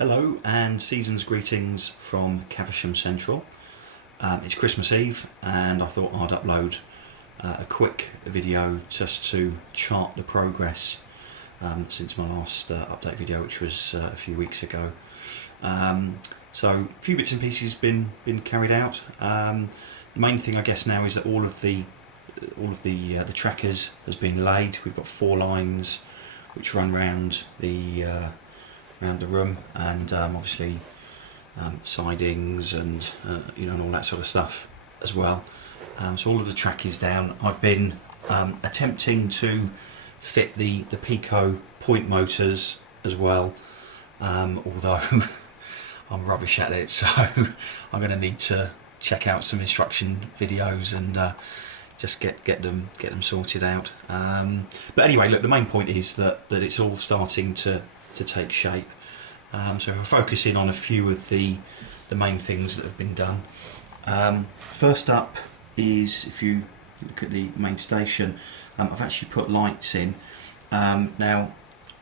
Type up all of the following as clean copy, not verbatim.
Hello and season's greetings from Caversham Central. It's Christmas Eve and I thought I'd upload a quick video just to chart the progress since my last update video, which was a few weeks ago. So a few bits and pieces been carried out. The main thing I guess now is that all of the trackers has been laid. We've got 4 lines which run round the room, and obviously sidings and and all that sort of stuff as well. So all of the track is down. I've been attempting to fit the Pico point motors as well, although I'm rubbish at it, so I'm going to need to check out some instruction videos and just get them sorted out. But anyway, look, the main point is that it's all starting to take shape. So we're focusing on a few of the main things that have been done. First up is, if you look at the main station, I've actually put lights in. Now,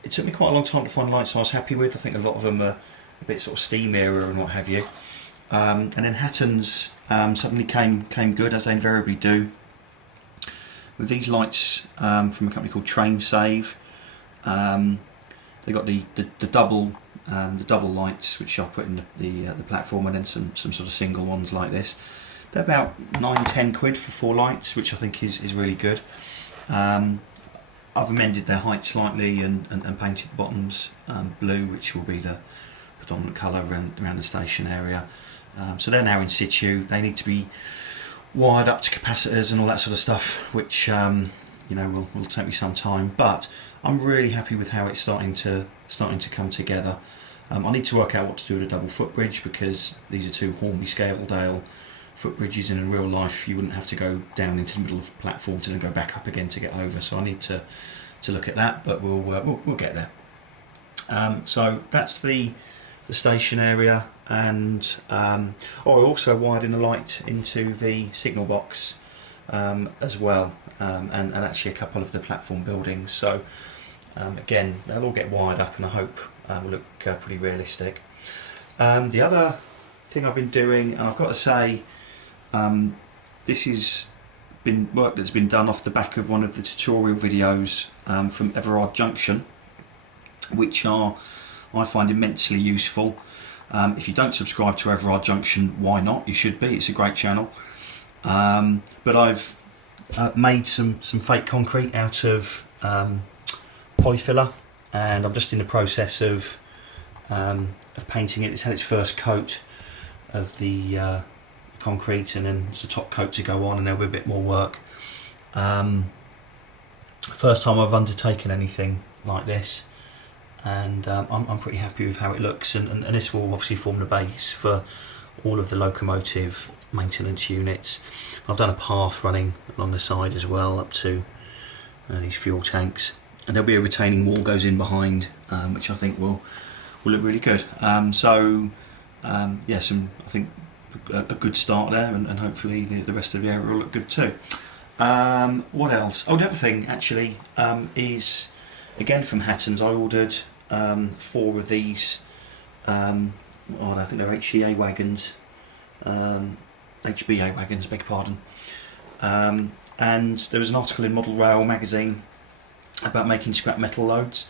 it took me quite a long time to find lights I was happy with. I think a lot of them are a bit sort of steam era and what have you. And then Hatton's suddenly came good, as they invariably do, with these lights from a company called Train Save. They got the double lights, which I've put in the platform, and then some sort of single ones like this. They're about 9-10 quid for 4 lights, which I think is really good. I've amended their height slightly and painted the bottoms blue, which will be the predominant colour around the station area. So they're now in situ. They need to be wired up to capacitors and all that sort of stuff, which will take me some time, but I'm really happy with how it's starting to come together. I need to work out what to do with a double footbridge, because these are 2 Hornby Scaledale footbridges, and in real life you wouldn't have to go down into the middle of the platform to then go back up again to get over. So I need to look at that, but we'll get there. So that's the station area, and I also wired in a light into the signal box as well, and actually a couple of the platform buildings. So again, they'll all get wired up and I hope will look pretty realistic. The other thing I've been doing, and I've got to say, this has been work that's been done off the back of one of the tutorial videos from Everard Junction, which I find immensely useful. If you don't subscribe to Everard Junction, why not? You should be. It's a great channel. But I've made some fake concrete out of polyfiller, and I'm just in the process of painting it. It's had its first coat of the concrete, and then there's a top coat to go on, and there'll be a bit more work. First time I've undertaken anything like this, and I'm pretty happy with how it looks, and this will obviously form the base for all of the locomotive maintenance units. I've done a path running along the side as well up to these fuel tanks, and there'll be a retaining wall goes in behind, which I think will look really good. I think a good start there, and hopefully the rest of the area will look good too. What else? Oh, the other thing actually is, again from Hatton's, I ordered 4 of these. I think they're HEA wagons, HBA wagons, beg your pardon. And there was an article in Model Rail magazine about making scrap metal loads,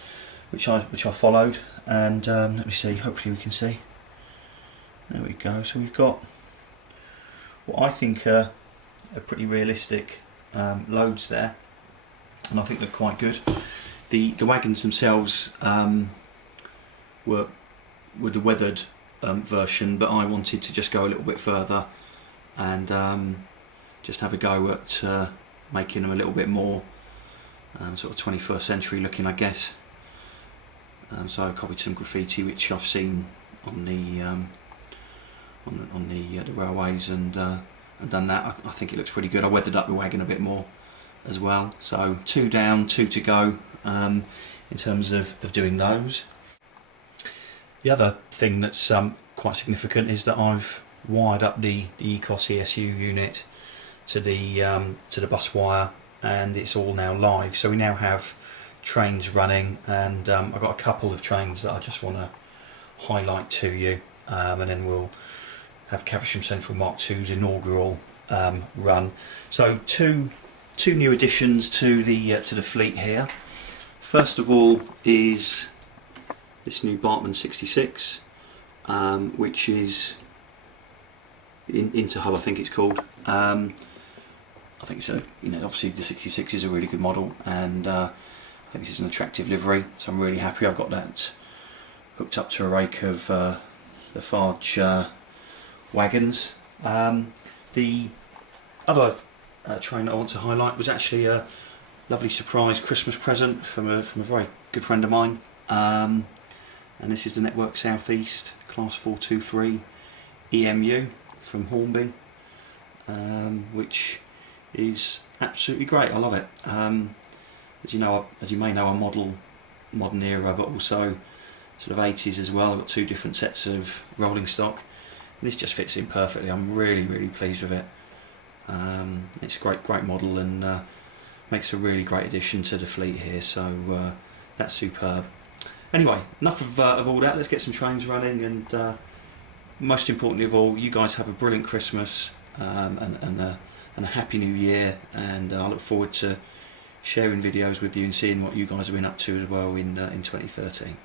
which I followed, and let me see, hopefully we can see. There we go. So we've got what I think are pretty realistic loads there, and I think they're quite good. The wagons themselves were the weathered version, but I wanted to just go a little bit further and just have a go at making them a little bit more sort of 21st century looking, I guess. So I copied some graffiti which I've seen on the railways, and done that. I think it looks pretty good. I weathered up the wagon a bit more as well. So 2 down, 2 to go in terms of doing those. The other thing that's quite significant is that I've wired up the ECOS ESU unit to the bus wire, and it's all now live. So we now have trains running, and I've got a couple of trains that I highlight to you, and then we'll have Caversham Central Mk2's inaugural run. So two new additions to the fleet here. First of all is this new Bartman 66, which is into hull, I think it's called. I think it's obviously the 66 is a really good model, and I think this is an attractive livery, so I'm really happy I've got that hooked up to a rake of the Farge wagons. The other train that I want to highlight was actually a lovely surprise Christmas present from a very good friend of mine, and this is the Network Southeast Class 423 EMU from Hornby, which is absolutely great. I love it. As you may know, I model modern era, but also sort of 80s as well. I've got two different sets of rolling stock, and this just fits in perfectly. I'm really pleased with it. It's a great model, and makes a really great addition to the fleet here, so that's superb. Anyway, enough of all that. Let's get some trains running, and most importantly of all, you guys have a brilliant Christmas and a happy new year, and I look forward to sharing videos with you and seeing what you guys have been up to as well in 2013.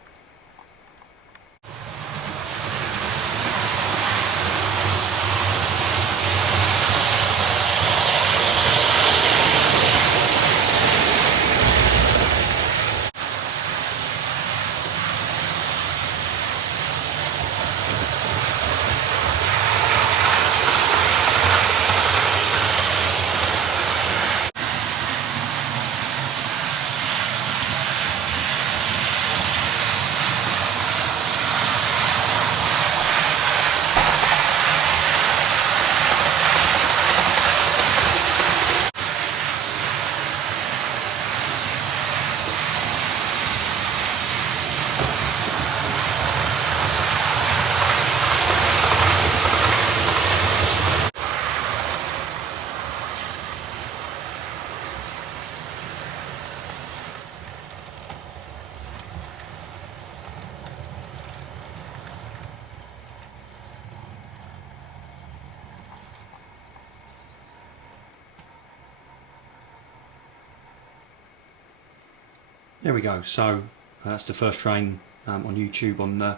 There we go. So that's the first train on YouTube on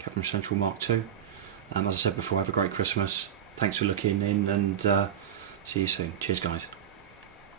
Caversham Central Mk2. As I said before, have a great Christmas. Thanks for looking in, and see you soon. Cheers, guys.